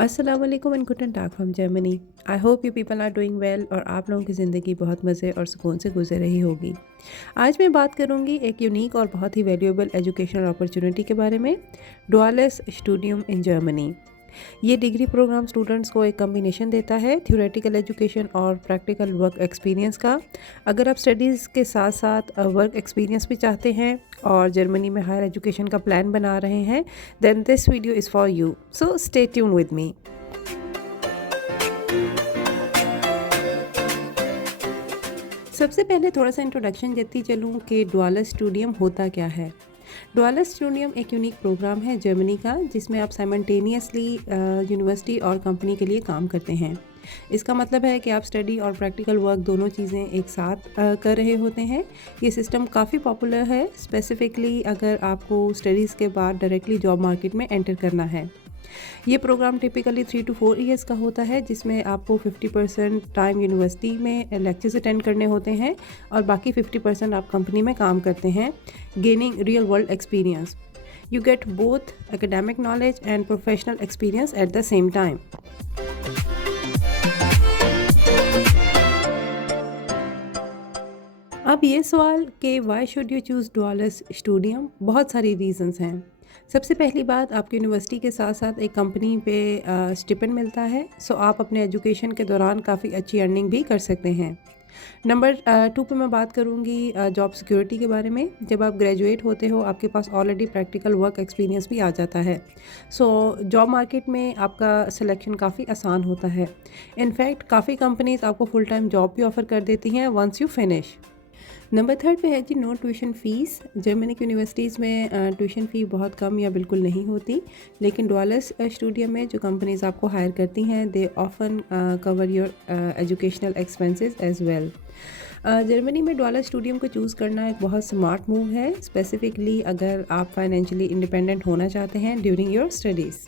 अस्सलाम वालेकुम एंड गुडन टाग from Germany. I hope you people are doing well और आप लोगों की ज़िंदगी बहुत मज़े और सुकून से गुजर रही होगी। आज मैं बात करूंगी एक यूनिक और बहुत ही वैल्यूएबल एजुकेशनल अपॉर्चुनिटी के बारे में, डुआलेस स्टूडियम इन जर्मनी। ये डिग्री प्रोग्राम स्टूडेंट्स को एक कम्बिनेशन देता है थ्योरेटिकल एजुकेशन और प्रैक्टिकल वर्क एक्सपीरियंस का। अगर आप स्टडीज़ के साथ साथ वर्क एक्सपीरियंस भी चाहते हैं और जर्मनी में हायर एजुकेशन का प्लान बना रहे हैं, then this video is for you, so stay tune with me. सबसे पहले थोड़ा सा इंट्रोडक्शन देती चलूँ कि डुआलेस स्टूडियम होता क्या है। डुआलेस स्टूडियम एक यूनिक प्रोग्राम है जर्मनी का, जिसमें आप साइमल्टेनियसली यूनिवर्सिटी और कंपनी के लिए काम करते हैं। इसका मतलब है कि आप स्टडी और प्रैक्टिकल वर्क दोनों चीज़ें एक साथ कर रहे होते हैं। ये सिस्टम काफ़ी पॉपुलर है, स्पेसिफिकली अगर आपको स्टडीज़ के बाद डायरेक्टली जॉब मार्केट में एंटर करना है। ये प्रोग्राम टिपिकली 3 to 4 ईयर्स का होता है, जिसमें आपको 50% टाइम यूनिवर्सिटी में लेक्चर्स अटेंड करने होते हैं और बाकी 50% आप कंपनी में काम करते हैं, gaining real world experience. You get both academic knowledge and professional experience at the same time. अब ये सवाल कि वाई शुड यू चूज़ डुआलेस स्टूडियम, बहुत सारी रीज़न्स हैं। सबसे पहली बात, आपकी यूनिवर्सिटी के साथ साथ एक कंपनी पे स्टिपेंड मिलता है, सो आप अपने एजुकेशन के दौरान काफ़ी अच्छी अर्निंग भी कर सकते हैं। नंबर 2 पे मैं बात करूँगी जॉब सिक्योरिटी के बारे में। जब आप ग्रेजुएट होते हो, आपके पास ऑलरेडी प्रैक्टिकल वर्क एक्सपीरियंस भी आ जाता है, सो जॉब मार्केट में आपका सिलेक्शन काफ़ी आसान होता है। इनफैक्ट काफ़ी कंपनीज आपको फुल टाइम जॉब भी ऑफ़र कर देती हैं वंस यू फिनिश। नंबर 3 पे है जी नो ट्यूशन फ़ीस। जर्मनी की यूनिवर्सिटीज़ में ट्यूशन फ़ी बहुत कम या बिल्कुल नहीं होती, लेकिन डुआलेस स्टूडियम में जो कंपनीज़ आपको हायर करती हैं, they often cover your educational expenses as well. Germany में डुआलेस स्टूडियम को चूज़ करना एक बहुत स्मार्ट मूव है, स्पेसिफिकली अगर आप फाइनेंशियली इंडिपेंडेंट होना चाहते हैं ड्यूरिंग योर स्टडीज़।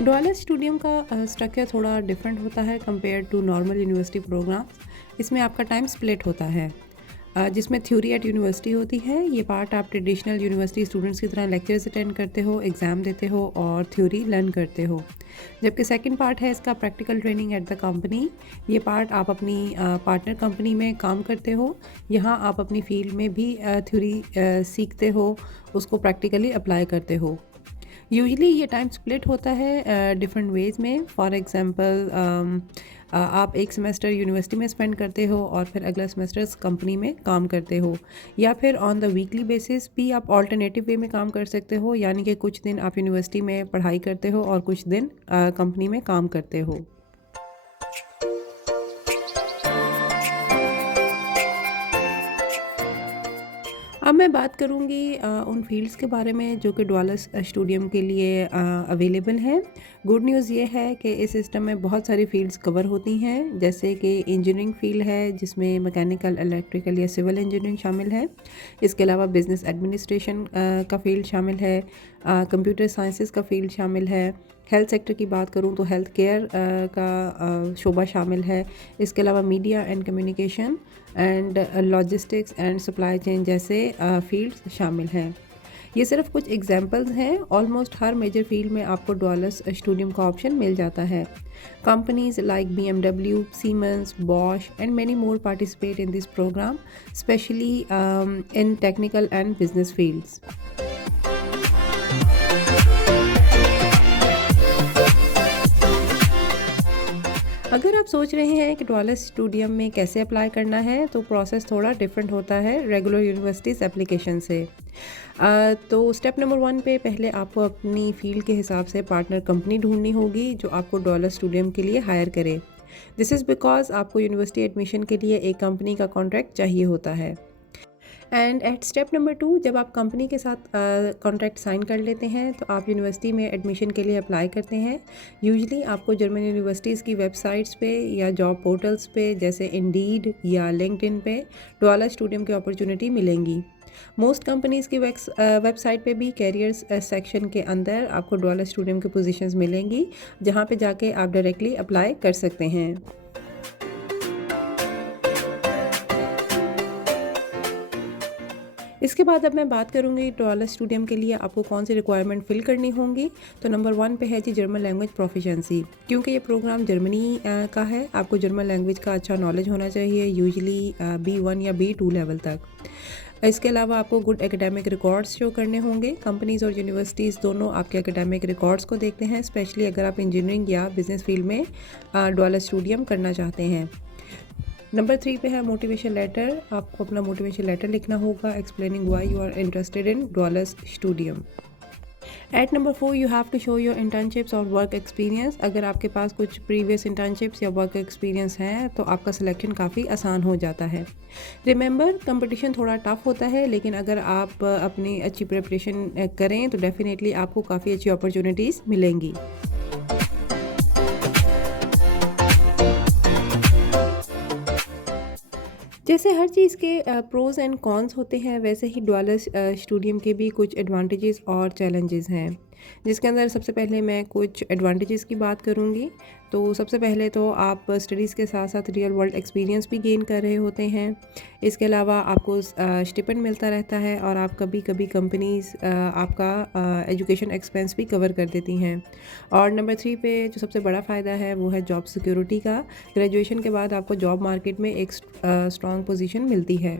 डुआलेस स्टूडियम का स्ट्रक्चर थोड़ा डिफरेंट होता है compare to normal university programs. इसमें आपका टाइम स्प्लिट होता है, जिसमें थ्योरी एट यूनिवर्सिटी होती है। ये पार्ट आप ट्रेडिशनल यूनिवर्सिटी स्टूडेंट्स की तरह लेक्चर्स अटेंड करते हो, एग्ज़ाम देते हो और थ्योरी लर्न करते हो। जबकि सेकंड पार्ट है इसका practical training at the company. ये पार्ट आप अपनी पार्टनर कंपनी में काम करते हो। यहाँ आप अपनी फील्ड में भी थ्योरी सीखते हो, उसको प्रैक्टिकली अप्लाई करते हो। यूजली ये टाइम स्प्लिट होता है डिफरेंट वेज़ में। फॉर एग्ज़ाम्पल, आप एक सेमेस्टर यूनिवर्सिटी में स्पेंड करते हो और फिर अगला सेमेस्टर कंपनी में काम करते हो, या फिर ऑन द वीकली बेसिस भी आप ऑल्टरनेटिव वे में काम कर सकते हो, यानी कि कुछ दिन आप यूनिवर्सिटी में पढ़ाई करते हो और कुछ दिन कंपनी में काम करते हो। अब मैं बात करूँगी उन फ़ील्ड्स के बारे में जो कि डुआलेस स्टूडियम के लिए अवेलेबल हैं। गुड न्यूज़ ये है कि इस सिस्टम में बहुत सारी फ़ील्ड्स कवर होती हैं, जैसे कि इंजीनियरिंग फ़ील्ड है, जिसमें मैकेनिकल, इलेक्ट्रिकल या सिविल इंजीनियरिंग शामिल है। इसके अलावा बिज़नेस एडमिनिस्ट्रेशन का फ़ील्ड शामिल है, कंप्यूटर साइंसेज़ का फ़ील्ड शामिल है। हेल्थ सेक्टर की बात करूँ तो हेल्थ केयर का शोबा शामिल है। इसके अलावा media and communication and logistics and supply chain जैसे फील्ड्स शामिल हैं। ये सिर्फ कुछ एग्जांपल्स हैं, ऑलमोस्ट हर मेजर फील्ड में आपको डुआलेस स्टूडियम का ऑप्शन मिल जाता है। Companies like BMW, Siemens, Bosch and many more participate in this program, especially in technical and business fields. अगर आप सोच रहे हैं कि डुआलेस स्टूडियम में कैसे अप्लाई करना है, तो प्रोसेस थोड़ा डिफरेंट होता है रेगुलर यूनिवर्सिटीज़ एप्लीकेशन से। तो स्टेप नंबर 1 पे पहले आपको अपनी फ़ील्ड के हिसाब से पार्टनर कंपनी ढूंढनी होगी जो आपको डुआलेस स्टूडियम के लिए हायर करे। दिस इज़ बिकॉज आपको यूनिवर्सिटी एडमिशन के लिए एक कंपनी का कॉन्ट्रैक्ट चाहिए होता है। एंड एट स्टेप नंबर 2, जब आप कंपनी के साथ कॉन्ट्रैक्ट साइन कर लेते हैं, तो आप यूनिवर्सिटी में एडमिशन के लिए अप्लाई करते हैं। यूजुअली आपको जर्मन यूनिवर्सिटीज़ की वेबसाइट्स पे या जॉब पोर्टल्स पे जैसे इंडीड या लिंक्डइन पे डुआलेस स्टूडियम की अपॉर्चुनिटी मिलेंगी। मोस्ट कंपनीज़ की वेबसाइट पे भी कैरियर्स सेक्शन के अंदर आपको डुआलेस स्टूडियम की पोजीशंस मिलेंगी, जहाँ पे जाके आप डायरेक्टली अप्लाई कर सकते हैं। इसके बाद अब मैं बात करूँगी डॉलर स्टूडियम के लिए आपको कौन सी रिक्वायरमेंट फ़िल करनी होंगी। तो नंबर 1 पे है जी जर्मन लैंग्वेज प्रोफिशिएंसी। क्योंकि ये प्रोग्राम जर्मनी का है, आपको जर्मन लैंग्वेज का अच्छा नॉलेज होना चाहिए, यूजुअली B1 या B2 लेवल तक। इसके अलावा आपको गुड एकेडमिक रिकॉर्ड्स शो करने होंगे। कंपनीज़ और यूनिवर्सिटीज़ दोनों आपके एकेडमिक रिकॉर्ड्स को देखते हैं, स्पेशली अगर आप इंजीनियरिंग या बिजनेस फील्ड में डॉलर स्टूडियम करना चाहते हैं। नंबर 3 पे है मोटिवेशन लेटर। आपको अपना मोटिवेशन लेटर लिखना होगा explaining why you are interested in डॉलर स्टूडियम। At number 4 you have to show your internships और वर्क एक्सपीरियंस। अगर आपके पास कुछ प्रीवियस इंटर्नशिप्स या वर्क एक्सपीरियंस हैं तो आपका सिलेक्शन काफ़ी आसान हो जाता है। रिमेंबर, कंपटीशन थोड़ा टफ होता है, लेकिन अगर आप अपनी अच्छी प्रिपरेशन करें तो डेफिनेटली आपको काफ़ी अच्छी अपॉर्चुनिटीज़ मिलेंगी। जैसे हर चीज़ के प्रोज़ एंड कॉन्स होते हैं, वैसे ही डॉलर स्टूडियम के भी कुछ एडवांटेजेस और चैलेंजेस हैं, जिसके अंदर सबसे पहले मैं कुछ एडवांटेजेस की बात करूंगी। तो सबसे पहले तो आप स्टडीज़ के साथ साथ रियल वर्ल्ड एक्सपीरियंस भी गेन कर रहे होते हैं। इसके अलावा आपको स्टिपेंड मिलता रहता है और आप कभी कभी कंपनीज़ आपका एजुकेशन एक्सपेंस भी कवर कर देती हैं। और नंबर 3 पे जो सबसे बड़ा फ़ायदा है वो है जॉब सिक्योरिटी का। ग्रेजुएशन के बाद आपको जॉब मार्केट में एक स्ट्रॉन्ग पोजीशन मिलती है।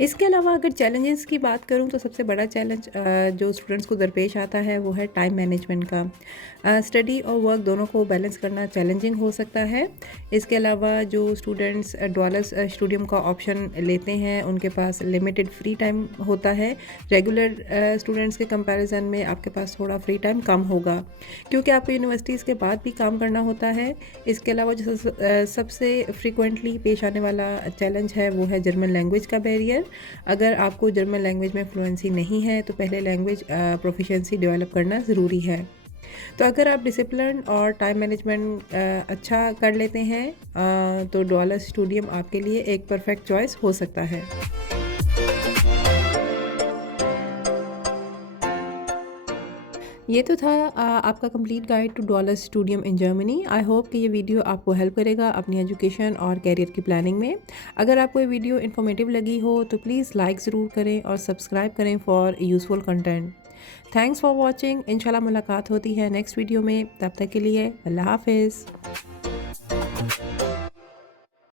इसके अलावा अगर चैलेंजेस की बात करूं तो सबसे बड़ा चैलेंज जो स्टूडेंट्स को दरपेश आता है वो है टाइम मैनेजमेंट का। स्टडी और वर्क दोनों को बैलेंस करना चैलेंजिंग हो सकता है। इसके अलावा जो स्टूडेंट्स डॉलर स्टूडियम का ऑप्शन लेते हैं उनके पास लिमिटेड फ्री टाइम होता है। रेगुलर स्टूडेंट्स के कंपैरिजन में आपके पास थोड़ा फ्री टाइम कम होगा, क्योंकि आपको यूनिवर्सिटीज़ के बाद भी काम करना होता है। इसके अलावा जो सबसे फ्रिक्वेंटली पेश आने वाला चैलेंज है वो है जर्मन लैंग्वेज का बैरियर। अगर आपको जर्मन लैंग्वेज में फ्लुएंसी नहीं है तो पहले लैंग्वेज प्रोफिशिएंसी डेवलप करना ज़रूरी है। तो अगर आप डिसिप्लिन और टाइम मैनेजमेंट अच्छा कर लेते हैं तो डॉलर स्टूडियम आपके लिए एक परफेक्ट चॉइस हो सकता है। ये तो था आपका कंप्लीट गाइड टू डॉलर स्टूडियम इन जर्मनी। आई होप कि ये वीडियो आपको हेल्प करेगा अपनी एजुकेशन और कैरियर की प्लानिंग में। अगर आपको ये वीडियो इन्फॉर्मेटिव लगी हो तो प्लीज़ लाइक ज़रूर करें और सब्सक्राइब करें for useful content. Thanks for watching. इंशाल्लाह मुलाकात होती है नेक्स्ट वीडियो में, तब तक के लिए अल्लाह हाफिज़।